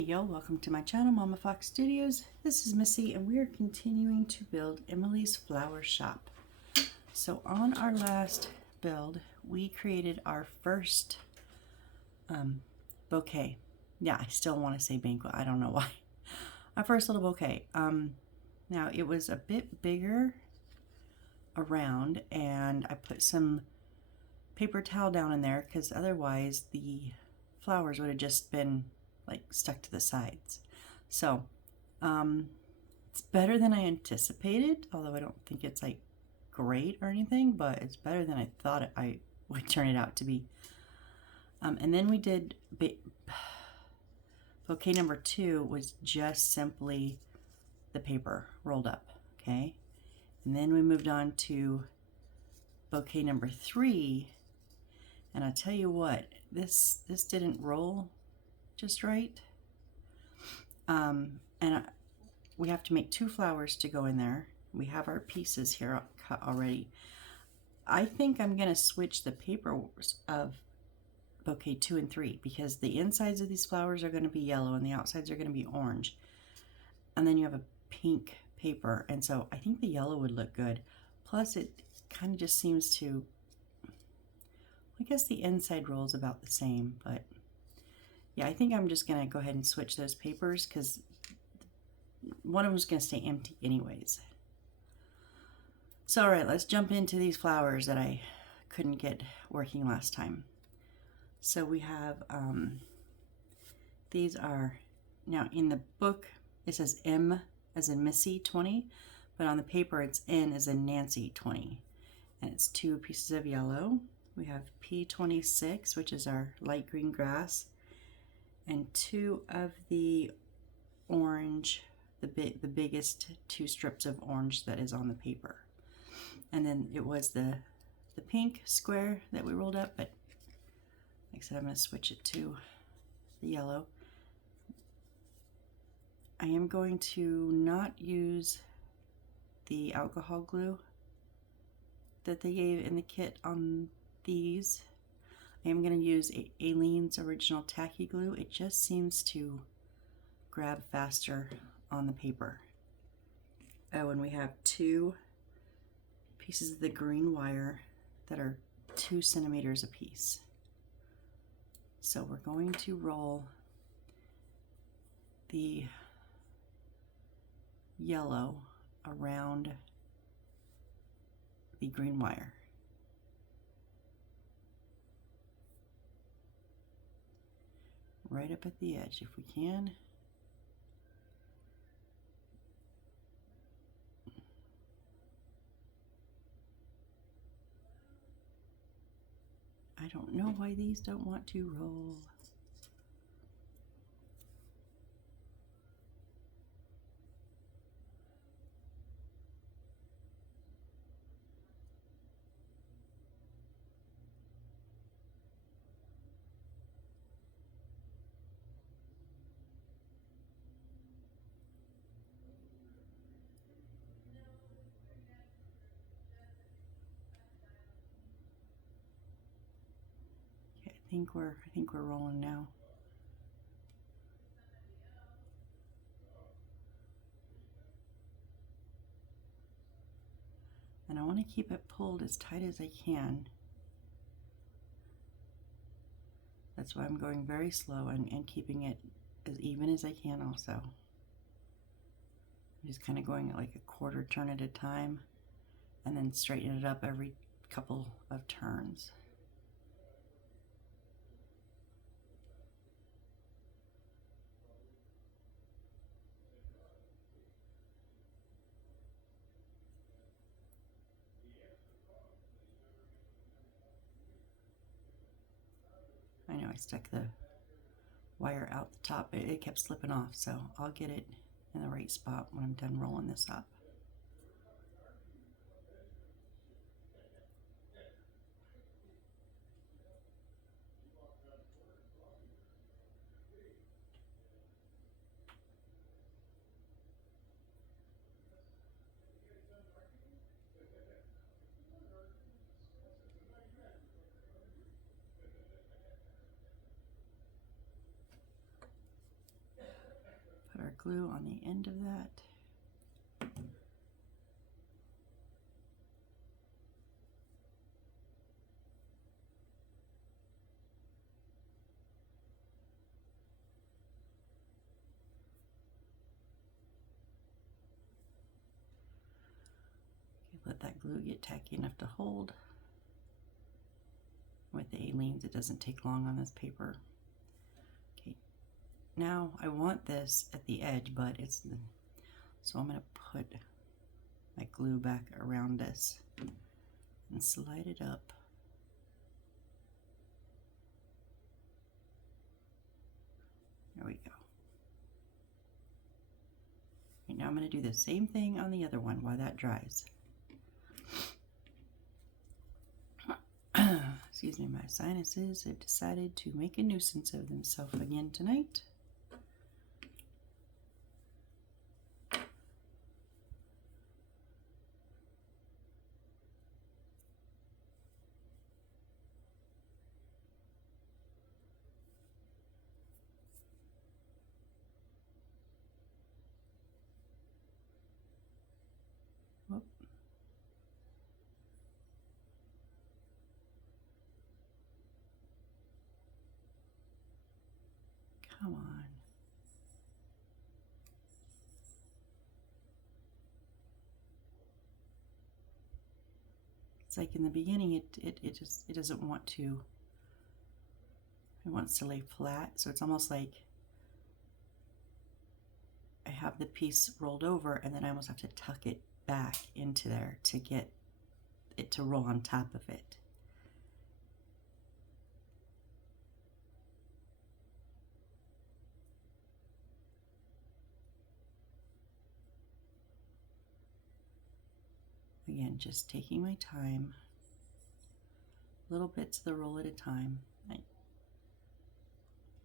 Yo, welcome to my channel, Mama Fox Studios. This is Missy, and we are continuing to build Emily's Flower Shop. So on our last build, we created our first bouquet. Yeah, I still want to say banquet. I don't know why. Our first little bouquet. Now it was a bit bigger around, and I put some paper towel down in there because otherwise the flowers would have just been like stuck to the sides. So it's better than I anticipated, although I don't think it's like great or anything, but it's better than I thought I would turn it out to be. And then we did bouquet number 2 was just simply the paper rolled up, okay? And then we moved on to bouquet number 3, and I tell you what, this didn't roll just right. We have to make 2 flowers to go in there. We have our pieces here cut already. I think I'm going to switch the papers of bouquet 2 and 3 because the insides of these flowers are going to be yellow and the outsides are going to be orange. And then you have a pink paper, and so I think the yellow would look good. Plus it kind of just seems to, I guess the inside roll is about the same, but yeah, I think I'm just going to go ahead and switch those papers because one of them is going to stay empty anyways. So all right, let's jump into these flowers that I couldn't get working last time. So we have, these are, now in the book it says M as in Missy 20, but on the paper it's N as in Nancy 20. And it's 2 pieces of yellow. We have P26, which is our light green grass, and 2 of the orange, the biggest 2 strips of orange that is on the paper. And then it was the pink square that we rolled up, but like I said, I'm going to switch it to the yellow. I am going to not use the alcohol glue that they gave in the kit on these. I am going to use Aleene's original tacky glue. It just seems to grab faster on the paper. Oh, and we have 2 pieces of the green wire that are 2 centimeters a piece. So we're going to roll the yellow around the green wire. Right up at the edge if we can. I don't know why these don't want to roll. I think we're rolling now. And I want to keep it pulled as tight as I can. That's why I'm going very slow and keeping it as even as I can also. I'm just kind of going at like a quarter turn at a time and then straighten it up every couple of turns. I know I stuck the wire out the top. It kept slipping off, so I'll get it in the right spot when I'm done rolling this up. glue on the end of that. Let that glue get tacky enough to hold. With the Aleene's, it doesn't take long on this paper. Okay, now I want this at the edge, but so I'm going to put my glue back around this and slide it up. There we go. Okay, now I'm going to do the same thing on the other one while that dries. Excuse me, my sinuses have decided to make a nuisance of themselves again tonight. Whoop. Come on. It's like in the beginning, it doesn't want to. It wants to lay flat, so it's almost like I have the piece rolled over, and then I almost have to tuck it back into there to get it to roll on top of it. Again, just taking my time, little bits of the roll at a time,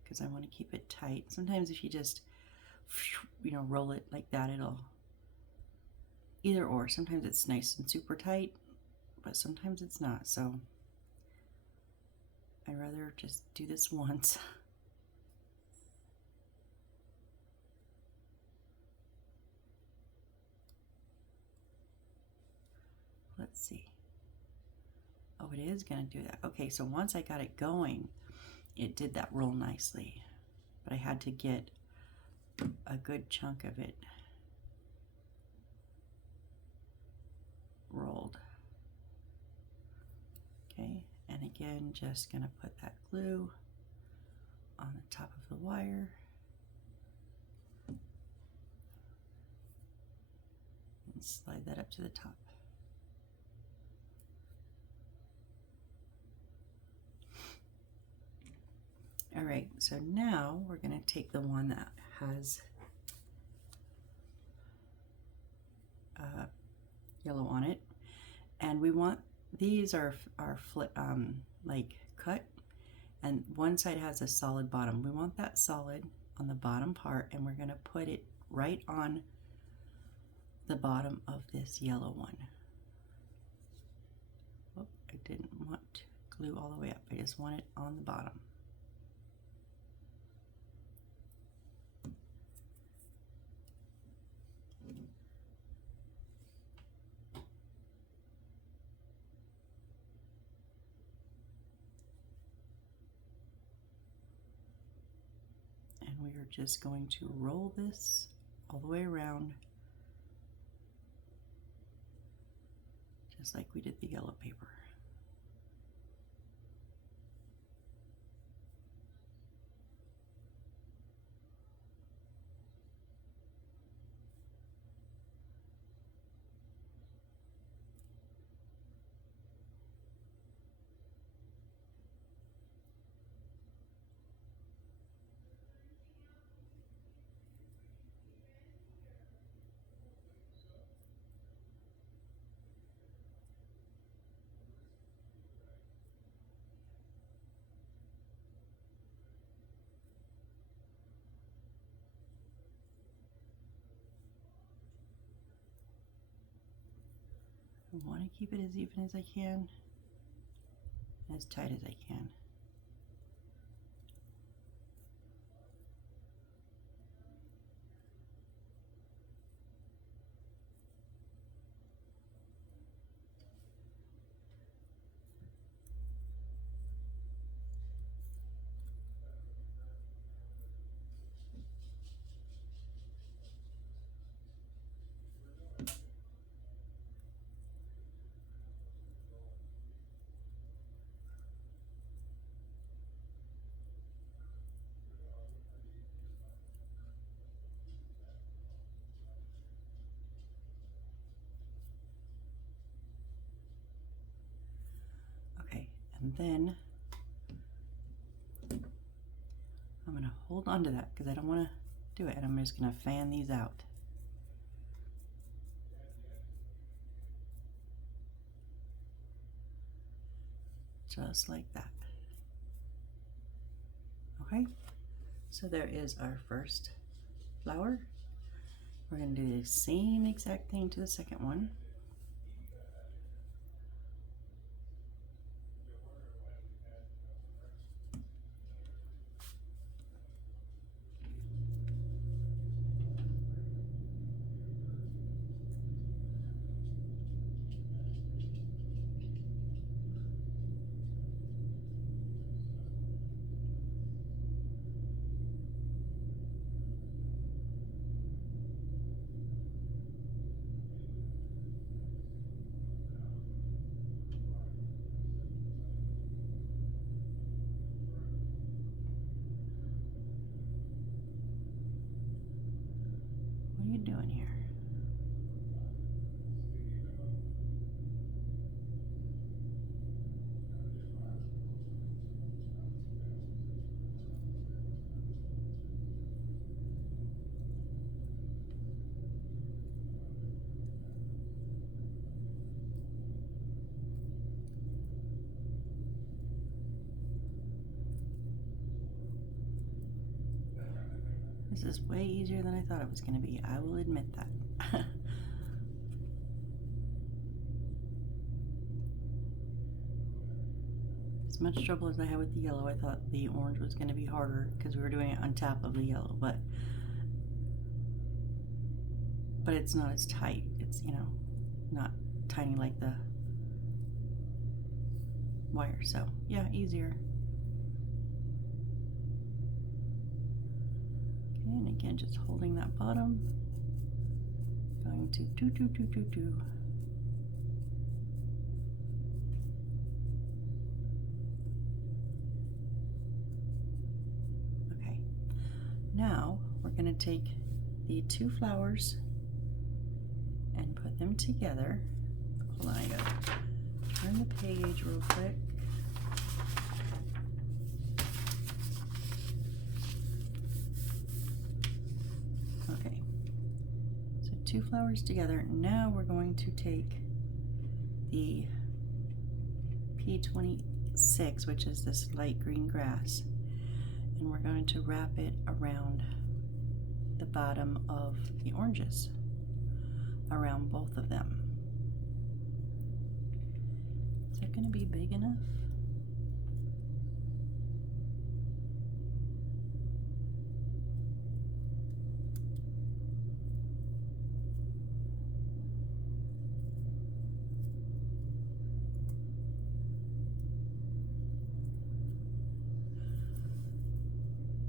because I want to keep it tight. Sometimes if you just, roll it like that, it'll either or. Sometimes it's nice and super tight, but sometimes it's not. So I'd rather just do this once. Let's see. Oh, it is going to do that. Okay, so once I got it going, it did that roll nicely. But I had to get a good chunk of it rolled. Okay, and again, just going to put that glue on the top of the wire. And slide that up to the top. All right, so now we're going to take the one that has yellow on it, and we want these are like cut, and one side has a solid bottom. We want that solid on the bottom part, and we're going to put it right on the bottom of this yellow one. Oh, I didn't want to glue all the way up. I just want it on the bottom. And we are just going to roll this all the way around, just like we did the yellow paper. I want to keep it as even as I can, as tight as I can. And then I'm going to hold on to that because I don't want to do it, and I'm just going to fan these out. Just like that. Okay, so there is our first flower. We're going to do the same exact thing to the second one. What are you doing here? This is way easier than I thought it was going to be. I will admit that. As much trouble as I had with the yellow, I thought the orange was going to be harder because we were doing it on top of the yellow, but it's not as tight. It's, you know, not tiny like the wire. So yeah, easier. Okay, and again, just holding that bottom, going to do. Okay, now we're going to take the two flowers and put them together. Hold on, I gotta turn the page real quick. Okay, so two flowers together. Now we're going to take the P26, which is this light green grass, and we're going to wrap it around the bottom of the oranges, around both of them. Is that going to be big enough?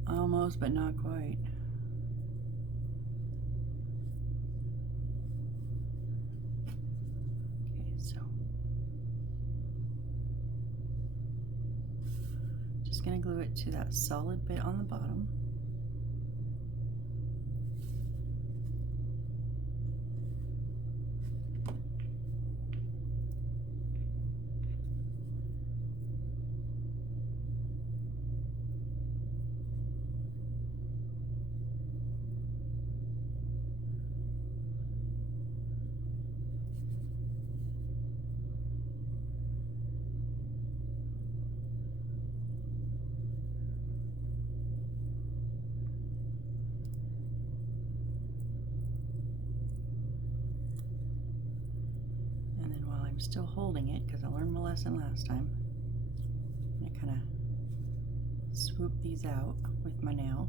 Almost, but not quite. Okay, so just going to glue it to that solid bit on the bottom. Still holding it because I learned my lesson last time. I'm going to kind of swoop these out with my nail.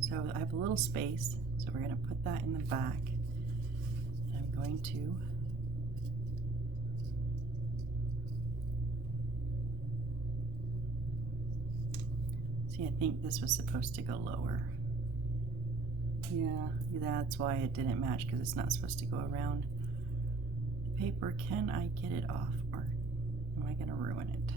So I have a little space, so we're going to put that in the back. And I'm going to See, I think this was supposed to go lower. Yeah, that's why it didn't match, because it's not supposed to go around the paper. Can I get it off, or am I going to ruin it?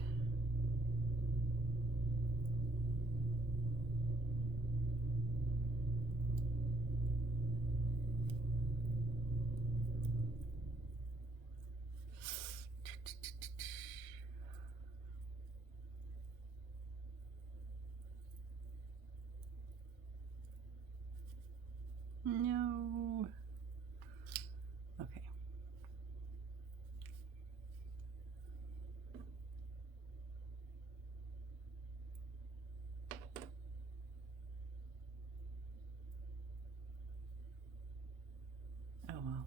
No. Okay. Oh well.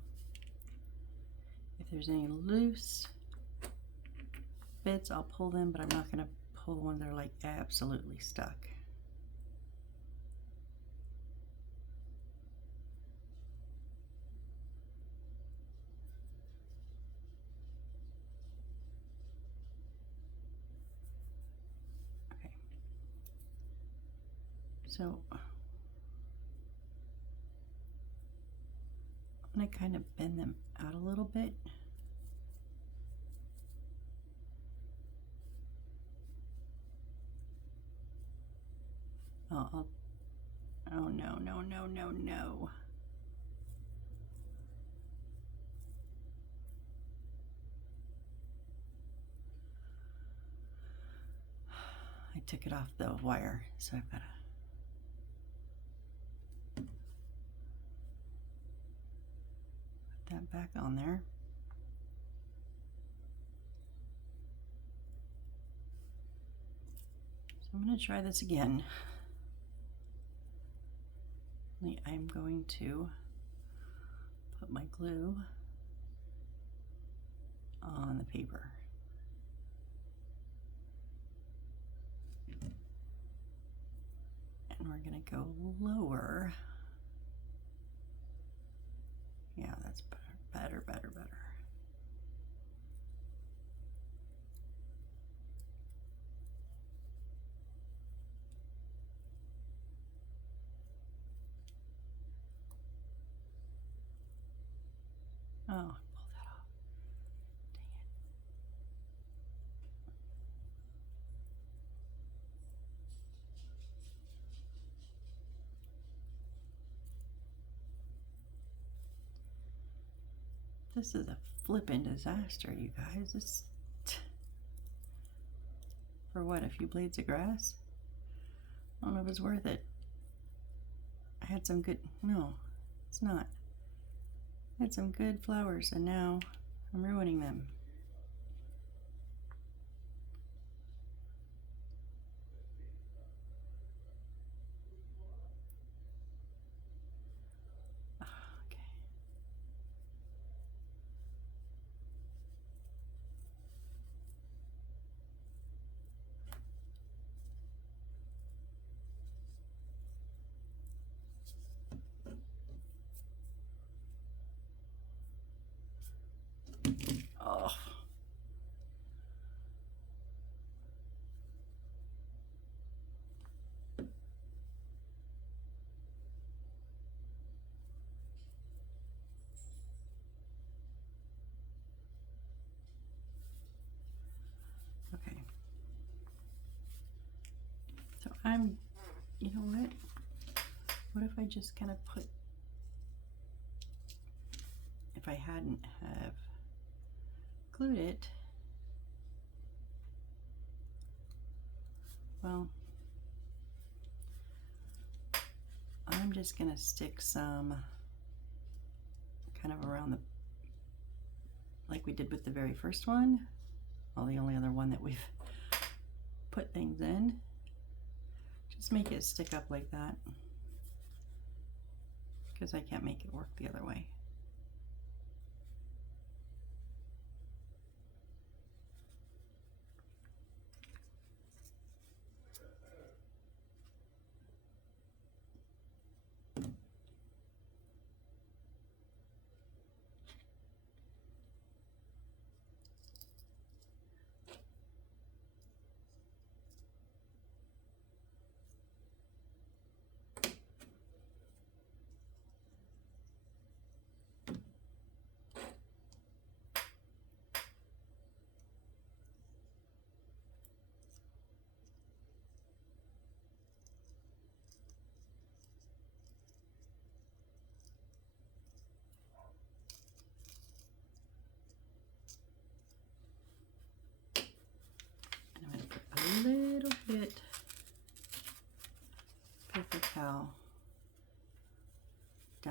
If there's any loose bits, I'll pull them, but I'm not going to pull the ones that are like absolutely stuck. Okay. So I'm going to kind of bend them out a little bit. Oh no, no, no, no, no. I took it off the wire, so I've got to put that back on there. So I'm going to try this again. I'm going to put my glue on the paper. And we're going to go lower. Yeah, that's better, better, better. Oh, I pulled that off. Dang it. This is a flippin' disaster, you guys. It's for what, a few blades of grass? I don't know if it's worth it. I had some good, no, it's not. I had some good flowers and now I'm ruining them. Okay. Oh. Okay. So you know what? What if I just kind of put, if I hadn't have glued it, well, I'm just gonna stick some kind of around the, like we did with the very first one, well, the only other one that we've put things in. Just make it stick up like that, because I can't make it work the other way.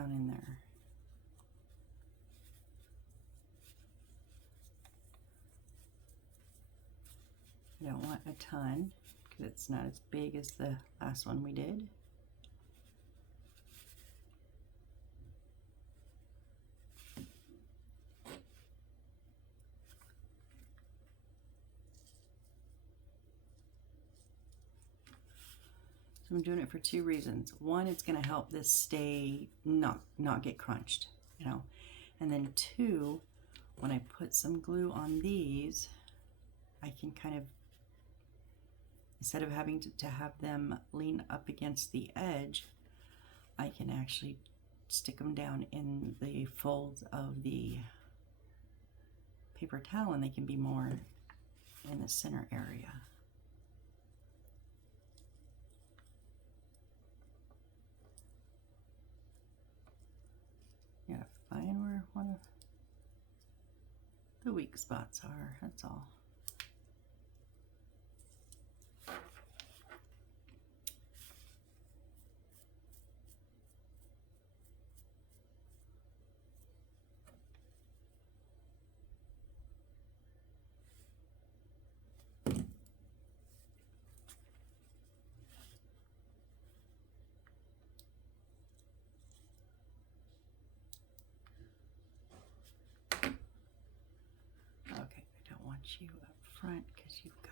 down in there. I don't want a ton because it's not as big as the last one we did. I'm doing it for two reasons. One, it's going to help this stay not get crunched, you know. And then two, when I put some glue on these, I can kind of, instead of having to have them lean up against the edge, I can actually stick them down in the folds of the paper towel and they can be more in the center area. Gotta find where one of the weak spots are, that's all. Okay, I don't want you up front because you've got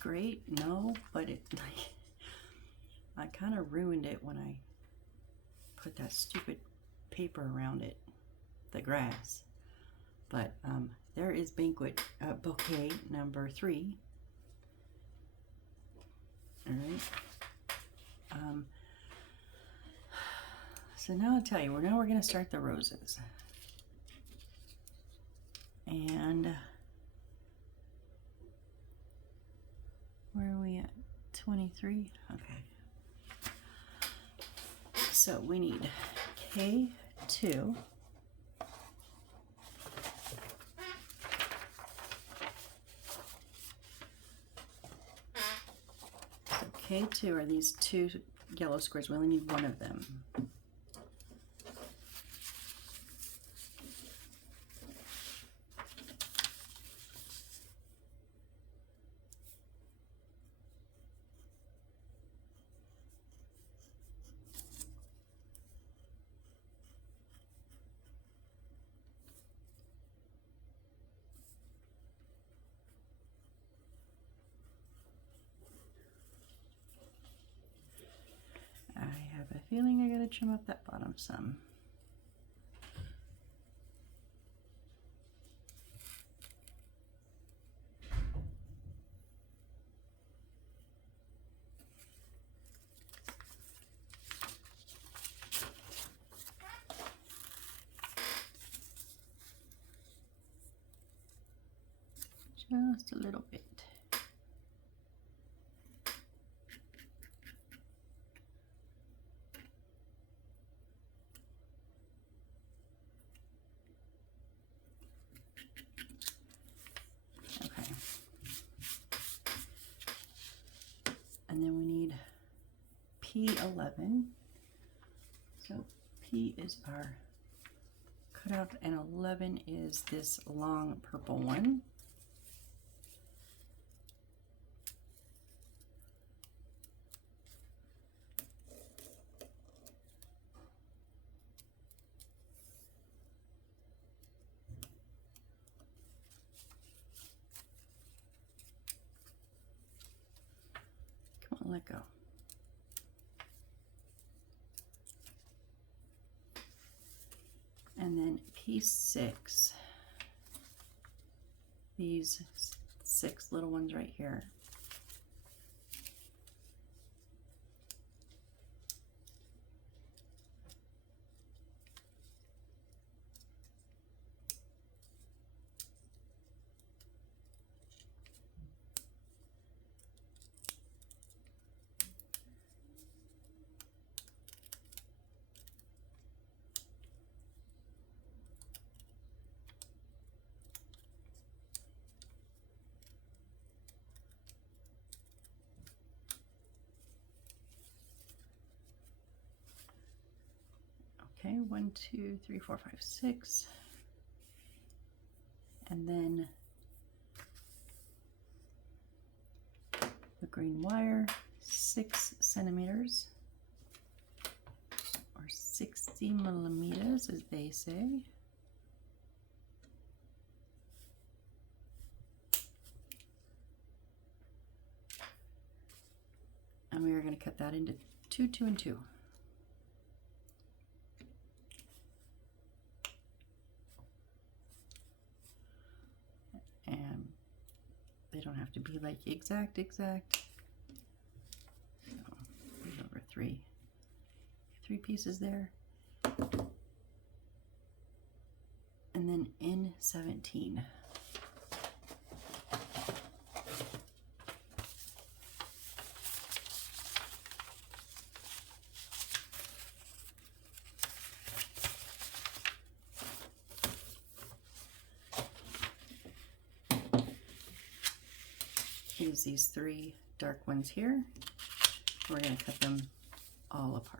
great, no, but it like I kind of ruined it when I put that stupid paper around it, the grass. But there is bouquet number 3. All right. So now I'll tell you, now we're going to start the roses. And where are we at? 23? Okay. So we need K2. So K2 are these 2 yellow squares. We only need one of them. I have a feeling I gotta trim up that bottom some. Just a little bit. Okay. And then we need P11. So P is our cutout and 11 is this long purple one. Let go. And then P6, these 6 little ones right here. Okay, 1, 2, 3, 4, 5, 6. And then the green wire, 6 centimeters, or 60 millimeters, as they say. And we are going to cut that into 2, 2, and 2. And they don't have to be like exact. So, over 3 pieces there. And then in 17. Use these 3 dark ones here. We're going to cut them all apart.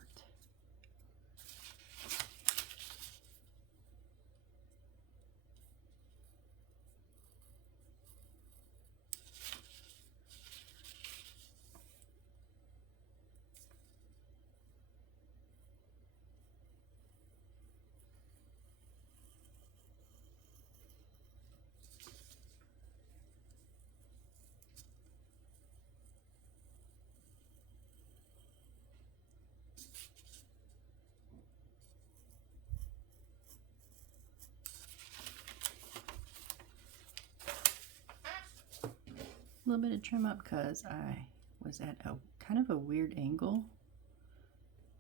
A little bit of trim up because I was at a kind of a weird angle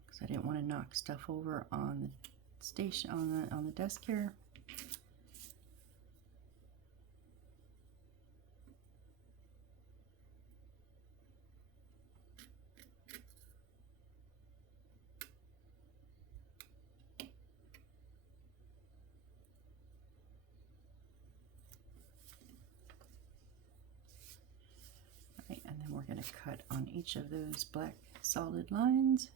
because I didn't want to knock stuff over on the station on the desk here. And then we're going to cut on each of those black solid lines.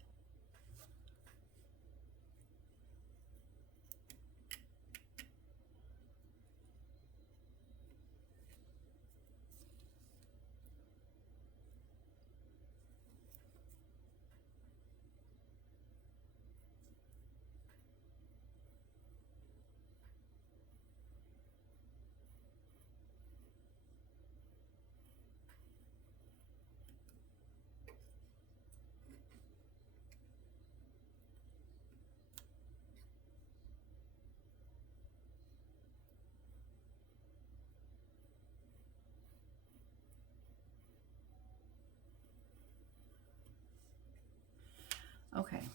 Okay,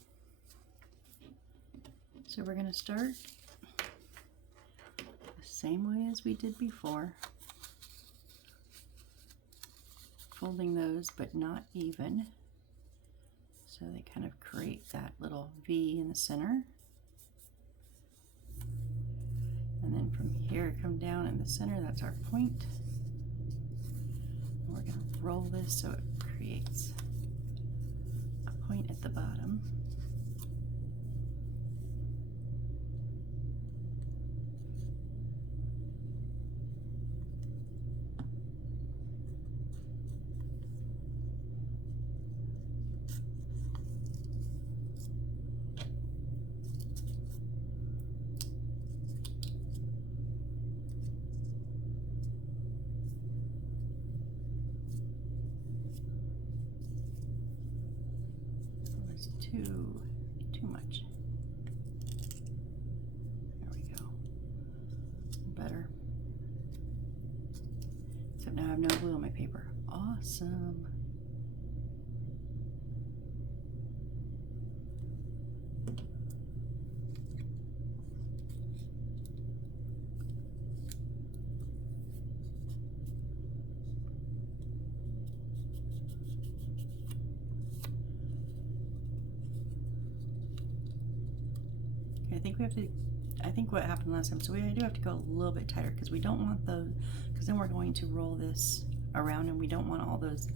so we're going to start the same way as we did before, folding those but not even, so they kind of create that little V in the center. And then from here come down in the center, that's our point. And we're going to roll this so it creates point at the bottom. Too much. There we go. Better. Except now I have no glue on my paper. Awesome. I think what happened last time, so we do have to go a little bit tighter because we don't want because then we're going to roll this around and we don't want all those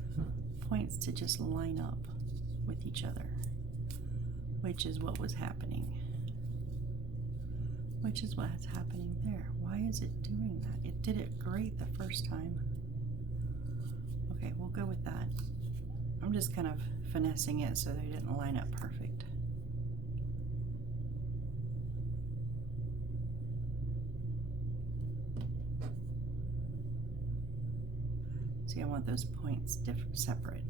points to just line up with each other, which is what was happening. which is what's happening there. Why is it doing that? It did it great the first time. Okay, we'll go with that. I'm just kind of finessing it so they didn't line up perfect. See, I want those points separate.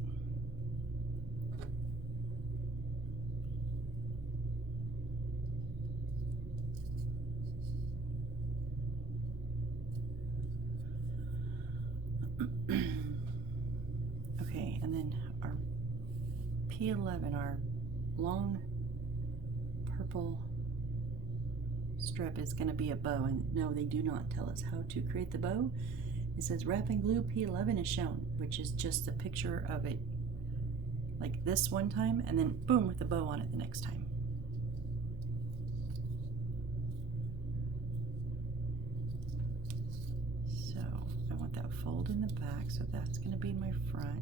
Okay, and then our P11, our long purple strip is going to be a bow, and no, they do not tell us how to create the bow. It says wrap and glue P11 is shown, which is just a picture of it like this one time, and then boom, with the bow on it the next time. So I want that fold in the back, so that's going to be my front.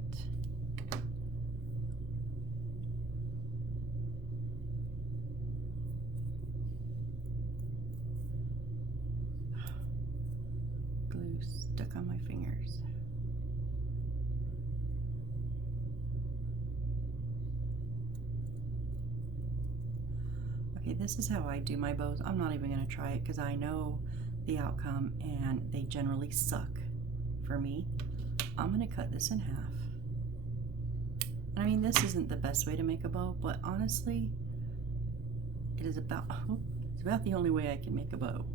Glue stuck on my fingers. Okay, this is how I do my bows. I'm not even going to try it because I know the outcome and they generally suck for me. I'm going to cut this in half. I mean, this isn't the best way to make a bow, but honestly, it is about, it's about the only way I can make a bow.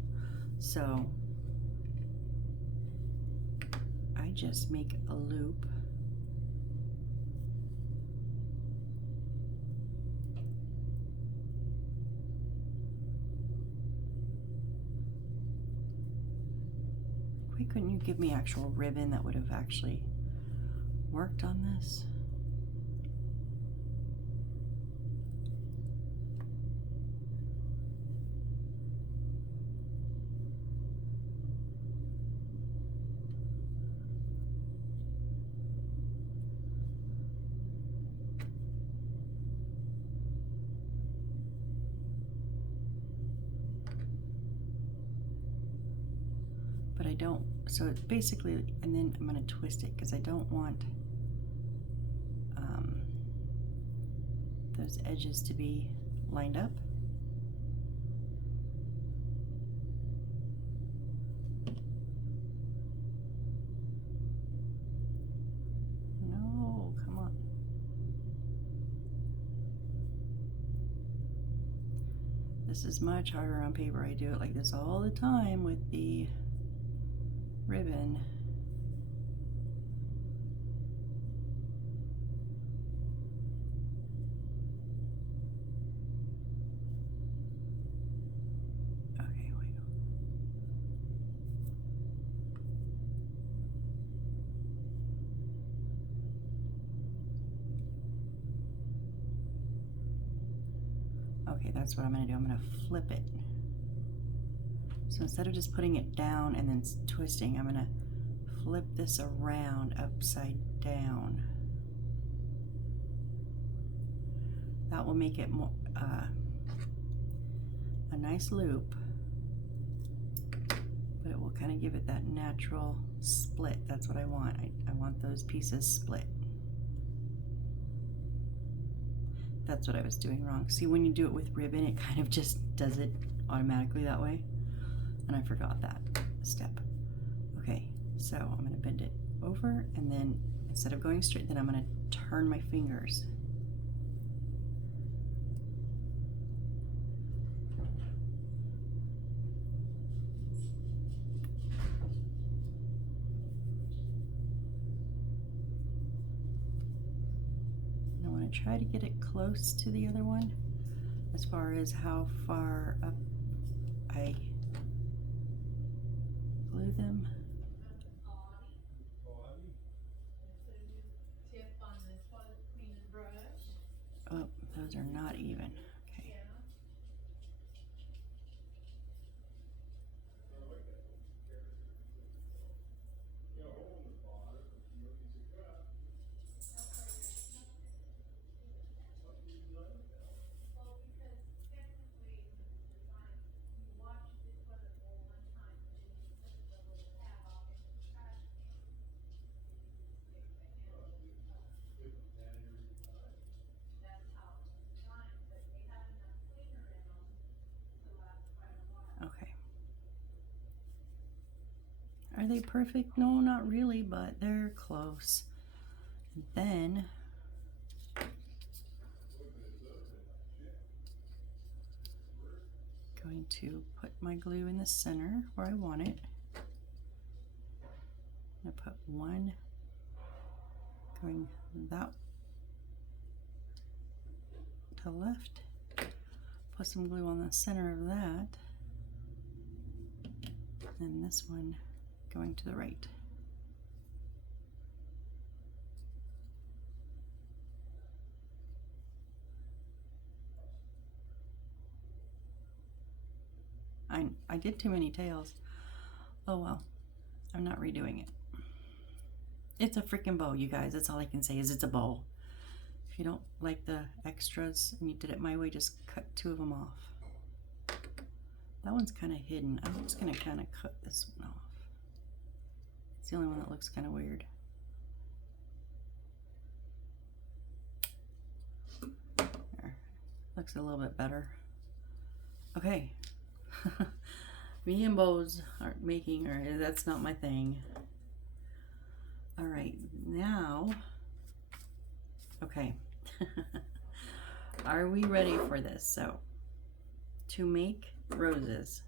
So I just make a loop. Why couldn't you give me actual ribbon that would have actually worked on this? But I don't, so it's basically, and then I'm going to twist it because I don't want those edges to be lined up. No, come on. This is much harder on paper. I do it like this all the time with the ribbon. Okay, wait. Okay, that's what I'm going to do. I'm going to flip it. So instead of just putting it down and then twisting, I'm going to flip this around upside down. That will make it more a nice loop, but it will kind of give it that natural split. That's what I want. I want those pieces split. That's what I was doing wrong. See, when you do it with ribbon, it kind of just does it automatically that way. And I forgot that step. Okay, so I'm going to bend it over, and then instead of going straight, then I'm going to turn my fingers. And I want to try to get it close to the other one as far as how far up I glue them. Oh, those are not even. Okay. they perfect? No, not really, but they're close. And then going to put my glue in the center where I want it. I'm going to put one going that to left. Put some glue on the center of that. And this one going to the right. I did too many tails. Oh well, I'm not redoing it. It's a freaking bow, you guys. That's all I can say is it's a bow. If you don't like the extras and you did it my way, just cut 2 of them off. That one's kind of hidden. I'm just going to kind of cut this one off. It's the only one that looks kind of weird. There. Looks a little bit better. Okay. Me and bows aren't making, or that's not my thing. All right, now, okay. Are we ready for this? So, to make roses,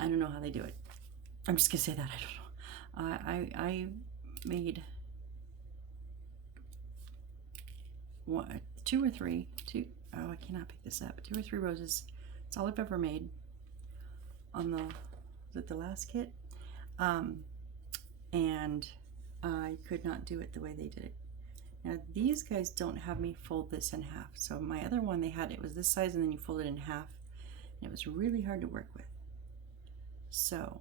I don't know how they do it. I'm just gonna say that, I don't know. I made one, 2 or 3, oh, I cannot pick this up, 2 or 3 roses. It's all I've ever made on the, was it the last kit? And I could not do it the way they did it. Now these guys don't have me fold this in half. So my other one, they had, it was this size and then you fold it in half. And it was really hard to work with. So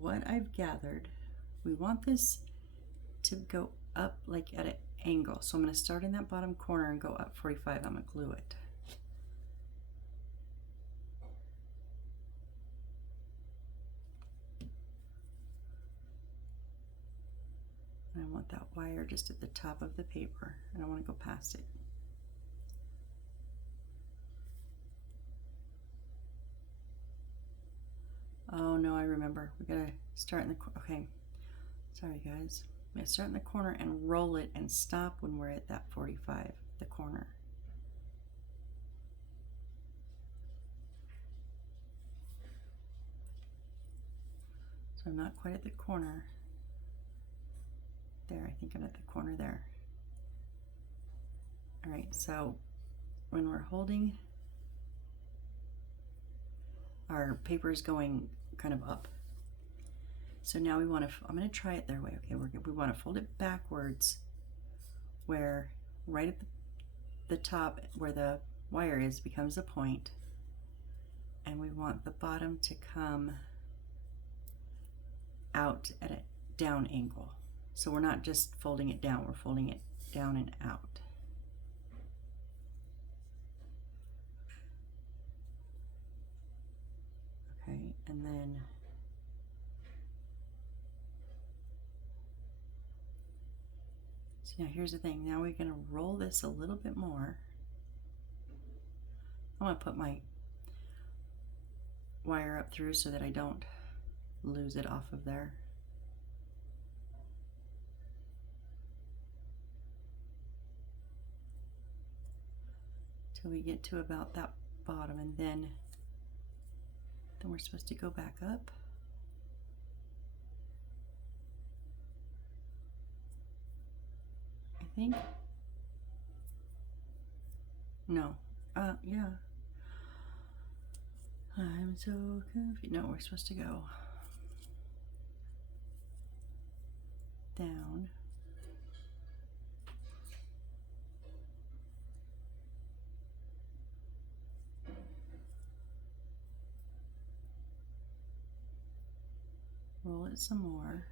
what I've gathered, we want this to go up like at an angle. So I'm going to start in that bottom corner and go up 45. I'm going to glue it. I want that wire just at the top of the paper. I don't want to go past it. Oh no, I remember. We gotta start in the, okay. Sorry guys. We gotta start in the corner and roll it and stop when we're at that 45, the corner. So I'm not quite at the corner. There, I think I'm at the corner there. All right, so when we're holding, our paper is going kind of up. So now we want to, I'm going to try it their way. Okay, we want to fold it backwards where right at the top where the wire is becomes a point, and we want the bottom to come out at a down angle. So we're not just folding it down, we're folding it down and out. Okay, and then so now here's the thing. Now we're going to roll this a little bit more. I want to put my wire up through so that I don't lose it off of there. Till we get to about that bottom, and then we're supposed to go back up. I think. No. Yeah. I'm so confused. No, we're supposed to go down. Roll it some more.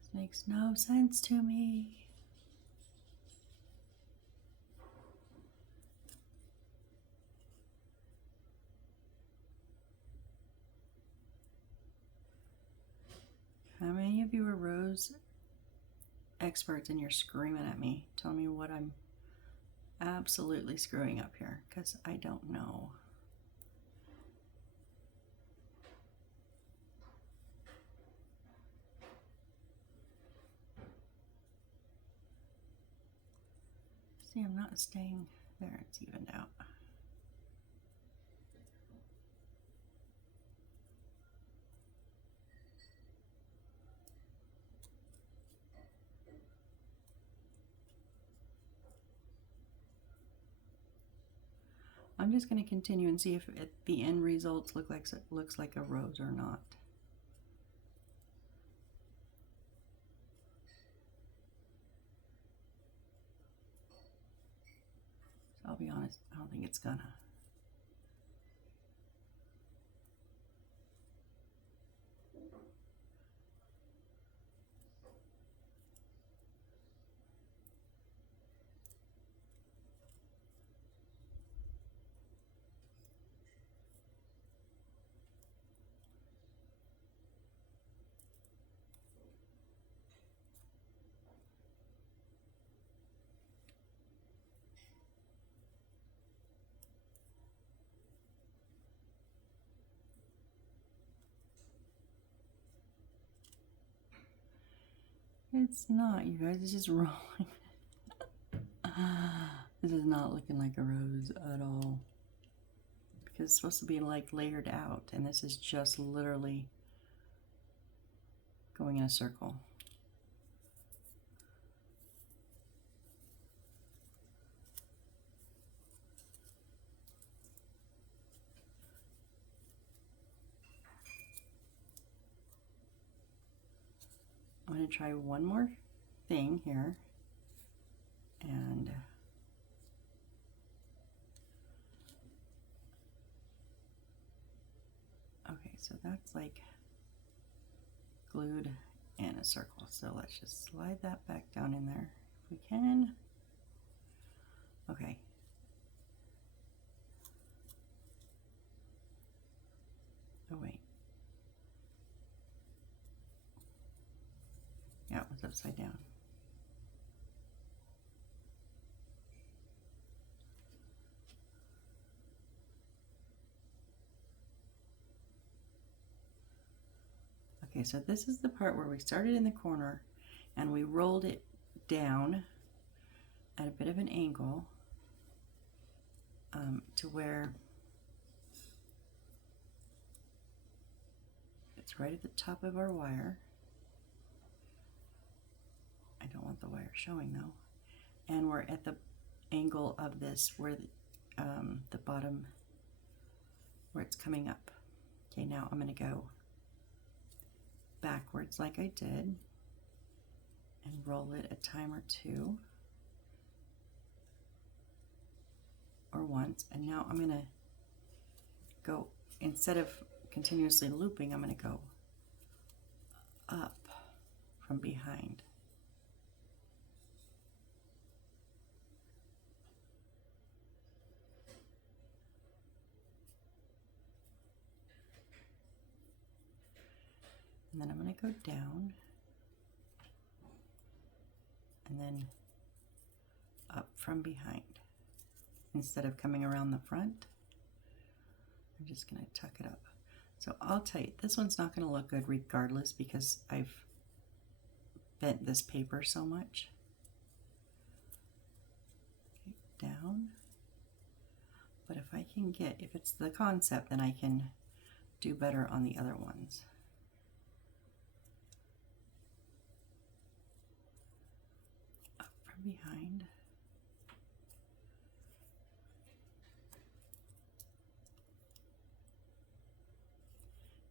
This makes no sense to me. rose experts and you're screaming at me, telling me what I'm absolutely screwing up here, because I don't know. See, I'm not staying there. It's evened out. I'm just going to continue and see if the end results looks like a rose or not. So I'll be honest, I don't think it's gonna. It's not, you guys. It's just rolling. This is not looking like a rose at all. Because it's supposed to be like layered out, and this is just literally going in a circle. I'm going to try one more thing here, and okay, so that's like glued in a circle. So let's just slide that back down in there if we can. Okay. Oh wait. Yeah, it was upside down. Okay, so this is the part where we started in the corner and we rolled it down at a bit of an angle to where it's right at the top of our wire. I don't want the wire showing though. And we're at the angle of this where the bottom, where it's coming up. Okay, now I'm going to go backwards like I did and roll it a time or two or once, and now I'm going to go, instead of continuously looping, I'm going to go up from behind. And then I'm going to go down and then up from behind. Instead of coming around the front, I'm just going to tuck it up. So I'll tell you, this one's not going to look good regardless because I've bent this paper so much. Okay, down. But if I can get, if it's the concept, then I can do better on the other ones. Up from behind.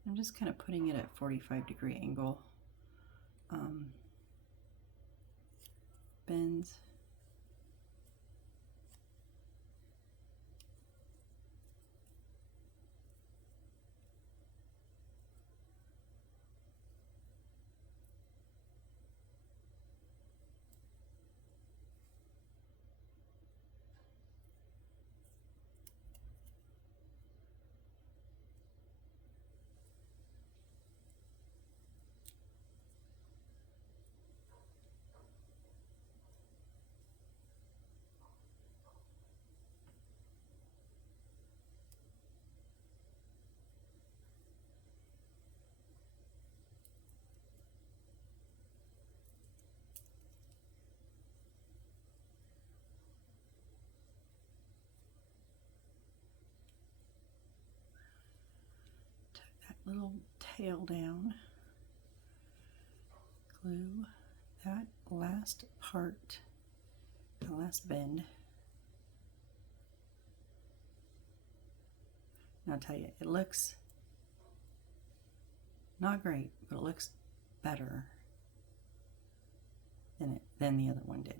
I'm just kind of putting it at 45-degree angle. Bends. little tail down, glue that last part, the last bend. And I'll tell you, it looks not great, but it looks better than the other one did.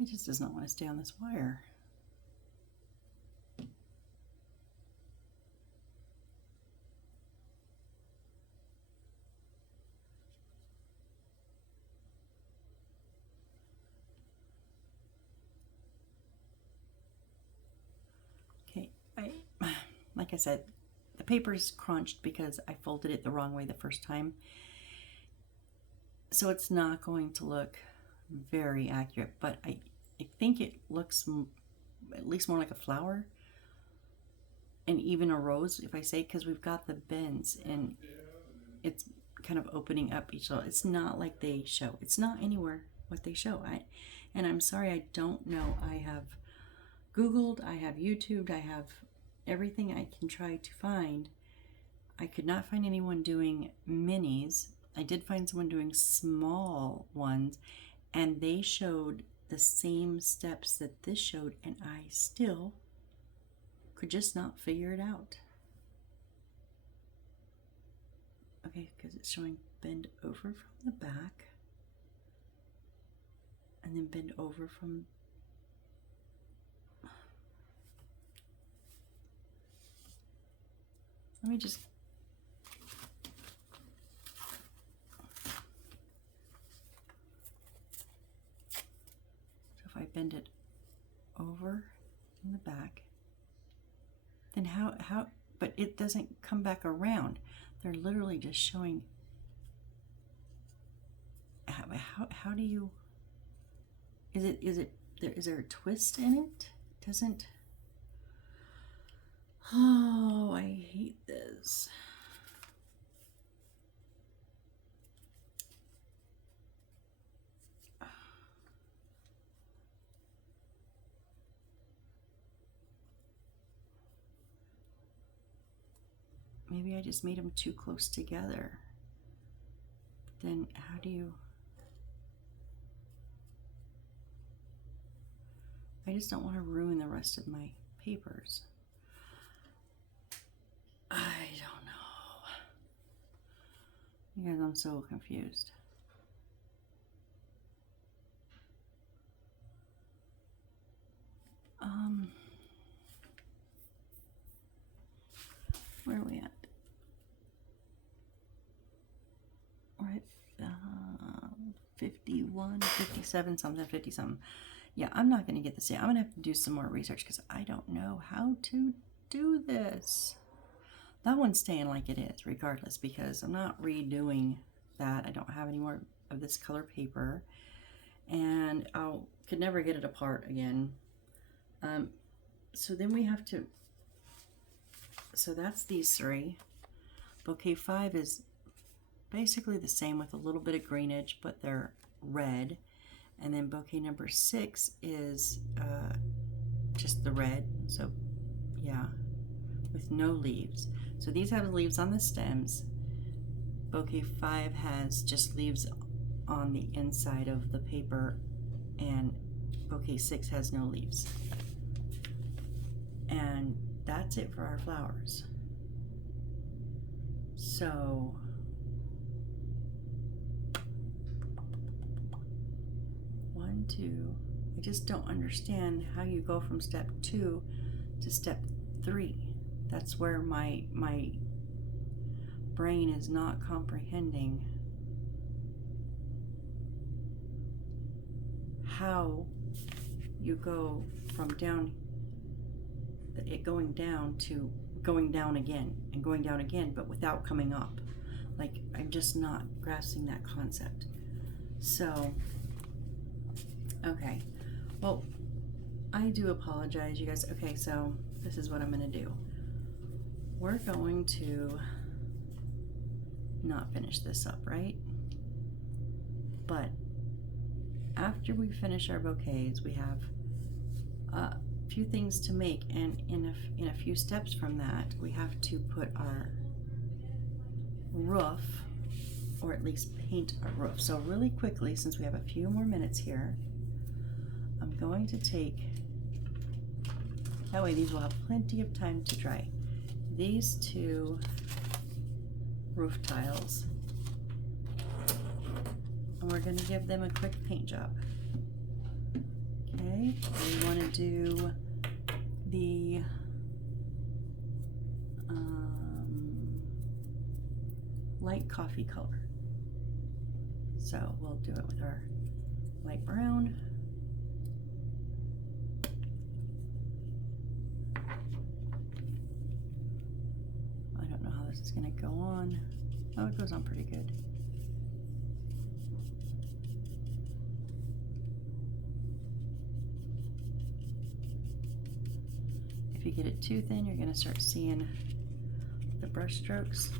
It just does not want to stay on this wire. Okay, like I said, the paper's crunched because I folded it the wrong way the first time. So it's not going to look very accurate, but I think it looks at least more like a flower and even a rose, if I say, because we've got the bends and it's kind of opening up each little. It's not like they show. It's not anywhere what they show. And I'm sorry, I don't know. I have Googled, I have YouTubed, I have everything I can try to find. I could not find anyone doing minis. I did find someone doing small ones, and they showed the same steps that this showed, and I still could just not figure it out. Okay, because it's showing bend over from the back, and then bend over from... Let me just... I bend it over in the back, then how, but it doesn't come back around. They're literally just showing, how do you, is there a twist in it? Doesn't, oh, I hate this. Maybe I just made them too close together. Then how do you... I just don't want to ruin the rest of my papers. I don't know. Because I'm so confused. Where are we at? We're at 51, 57 something, 50 something. Yeah, I'm not going to get this in. I'm going to have to do some more research because I don't know how to do this. That one's staying like it is regardless because I'm not redoing that. I don't have any more of this color paper and I could never get it apart again. So then we have to, so that's these three. Bouquet 5 is basically the same with a little bit of greenage, but they're red. And then bouquet number 6 is just the red, so yeah, with no leaves. So these have leaves on the stems. Bouquet 5 has just leaves on the inside of the paper, and bouquet 6 has no leaves. And that's it for our flowers. So one, two, I just don't understand how you go from step 2 to step 3. That's where my brain is not comprehending how you go from going down to going down again and going down again, but without coming up. Like, I'm just not grasping that concept. So, okay. Well, I do apologize, you guys. Okay, so this is what I'm going to do. We're going to not finish this up, right? But after we finish our bouquets, we have a few things to make, and in a few steps from that, we have to put our roof, or at least paint our roof. So really quickly, since we have a few more minutes here, I'm going to take, that way these will have plenty of time to dry, these 2 roof tiles, and we're going to give them a quick paint job. Okay, we want to do the light coffee color. So we'll do it with our light brown. I don't know how this is going to go on. Oh, it goes on pretty good. If you get it too thin, you're going to start seeing the brush strokes.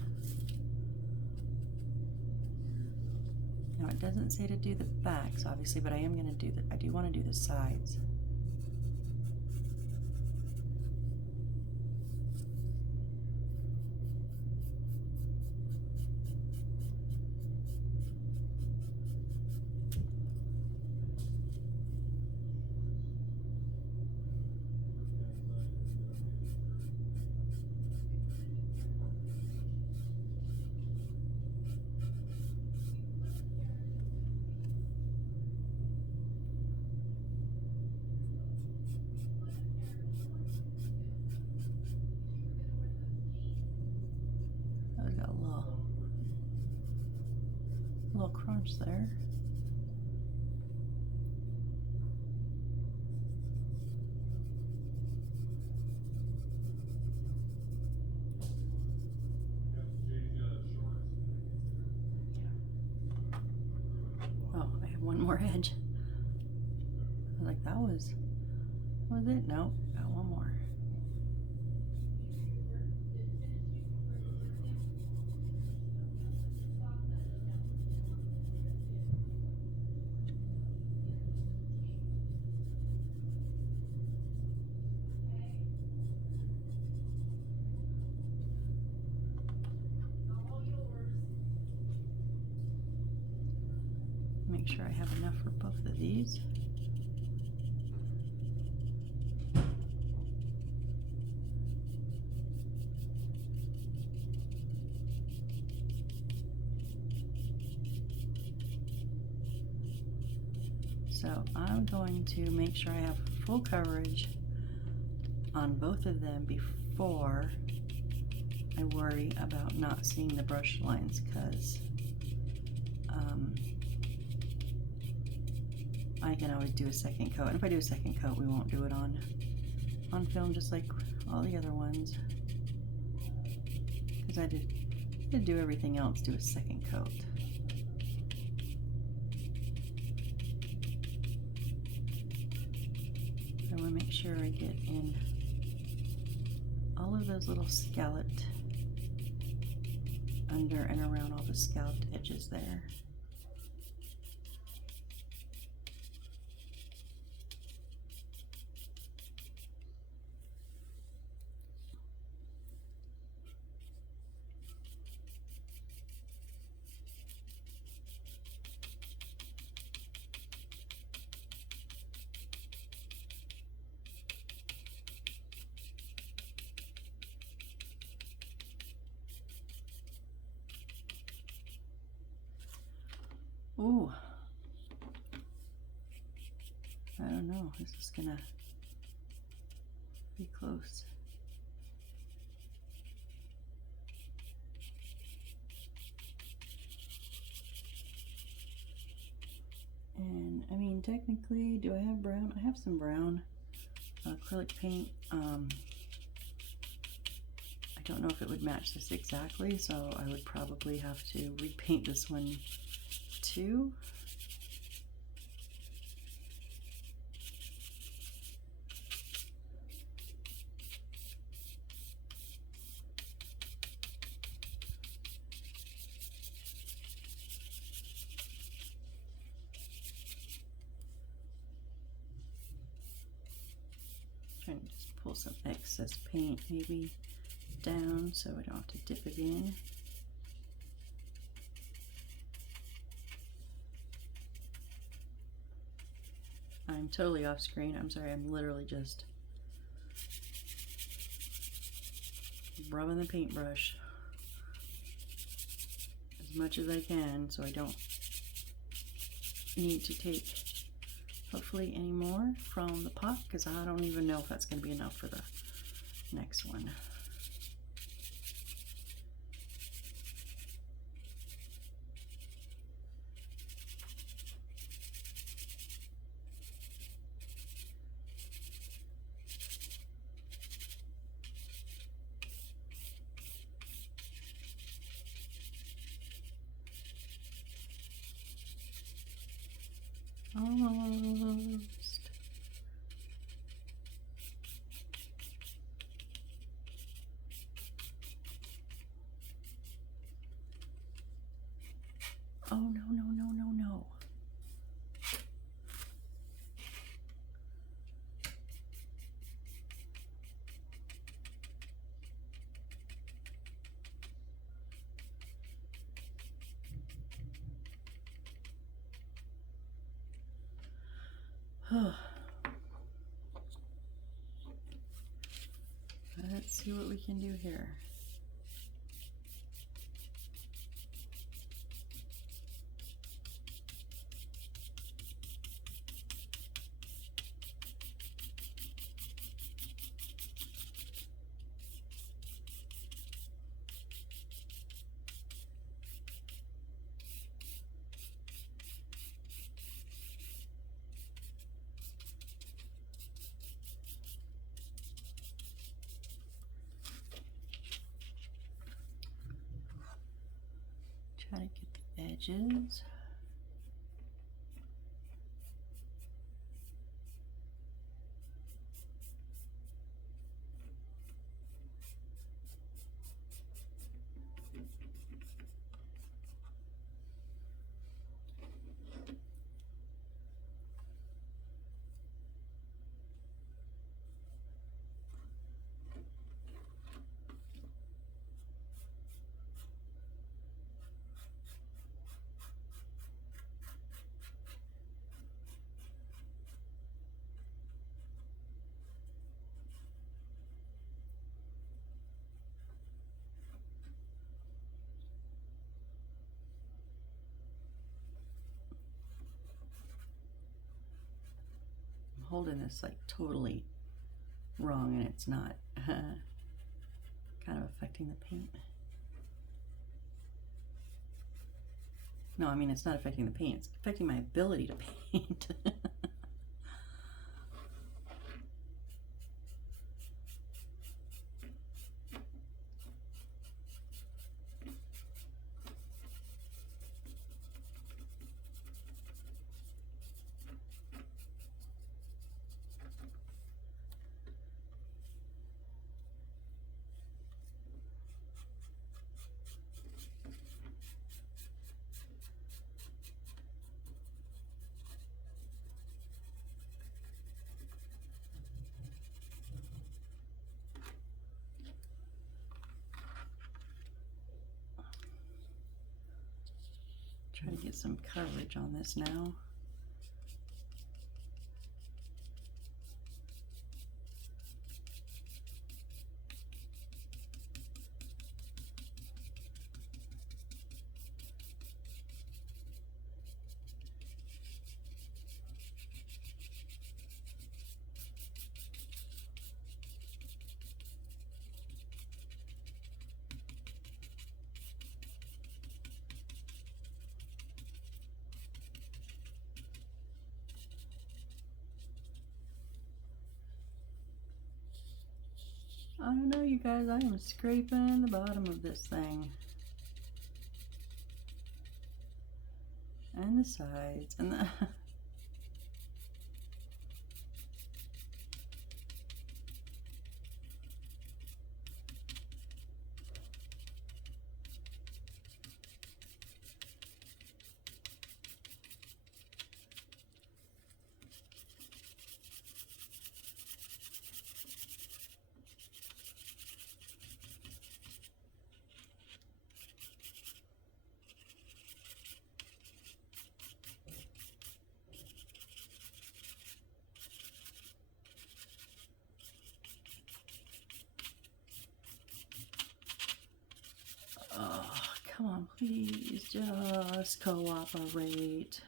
Now, it doesn't say to do the backs, obviously, but I am going to do I do want to do the sides. Got a little crunch there. Oh, I have one more edge. I was like, that was it? No, got one more. Make sure I have enough for both of these. So I'm going to make sure I have full coverage on both of them before I worry about not seeing the brush lines, because I can always do a second coat. And if I do a second coat, we won't do it on film, just like all the other ones, because I did do everything else, do a second coat. I want to make sure I get in all of those little scalloped, under and around all the scalloped edges there. Ooh, I don't know, this is gonna be close. I mean, technically, do I have brown? I have some brown acrylic paint. I don't know if it would match this exactly, so I would probably have to repaint this one too. Trying to just pull some excess paint maybe down so I don't have to dip it in. I'm totally off screen. I'm sorry, I'm literally just rubbing the paintbrush as much as I can so I don't need to take hopefully any more from the pot, because I don't even know if that's going to be enough for the next one. Almost. Oh, no, no, no, no, no. Let's see what we can do here. Try to get the edges. Holding this like totally wrong, and it's not kind of affecting the paint. No, I mean, it's not affecting the paint, it's affecting my ability to paint. Try to get some coverage on this now. don't know, you guys. I am scraping the bottom of this thing. And the sides. And the... Oh, come on, please, just cooperate.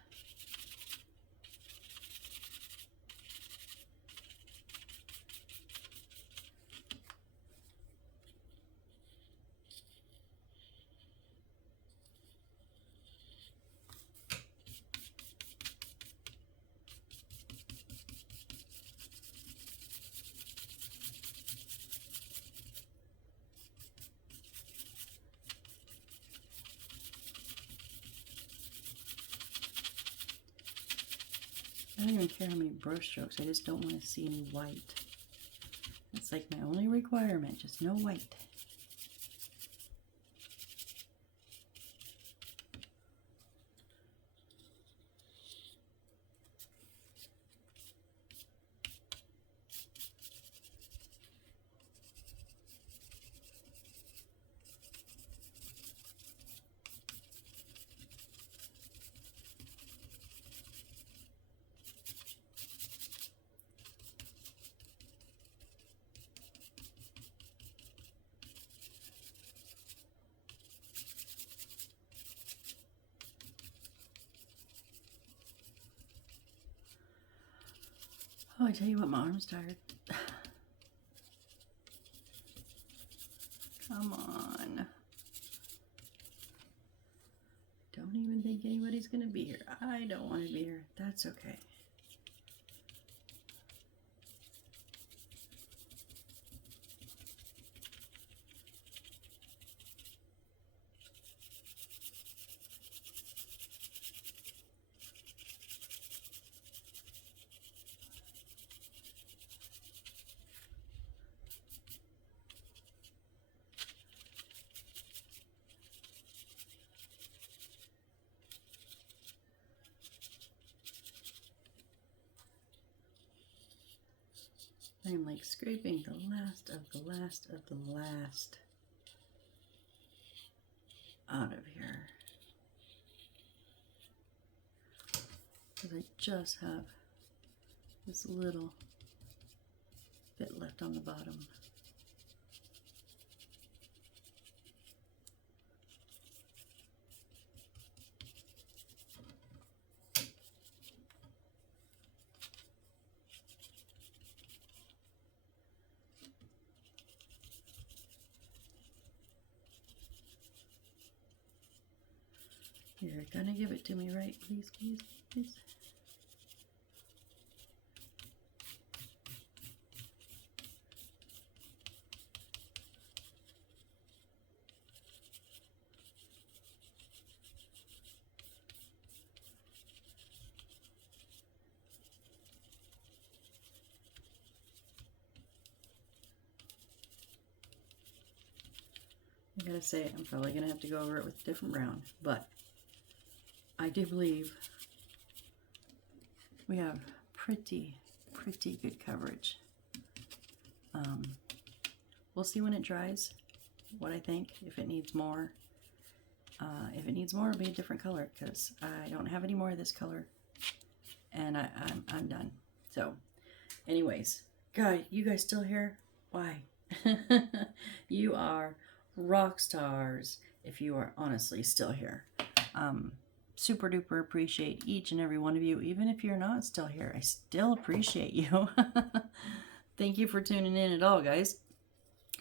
I don't even care how many brush strokes, I just don't want to see any white. It's like my only requirement, just no white. Oh, I tell you what, my arm's tired. Come on. Don't even think anybody's gonna be here. I don't want to be here. That's okay. I am like scraping the last of the last of the last out of here. Because I just have this little bit left on the bottom. You're gonna give it to me, right? Please, please, please. I gotta say, I'm probably gonna have to go over it with a different brown, but I do believe we have pretty good coverage. We'll see when it dries what I think, if it needs more. If it needs more, it'll be a different color because I don't have any more of this color and I'm done. So anyways, God, you guys still here? Why? You are rock stars if you are honestly still here. Super duper appreciate each and every one of you. Even if you're not still here, I still appreciate you. Thank you for tuning in at all, guys.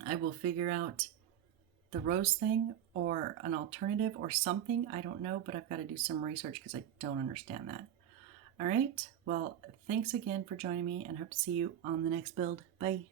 I will figure out the rose thing or an alternative or something. I don't know, but I've got to do some research because I don't understand that. All right. Well, thanks again for joining me and hope to see you on the next build. Bye.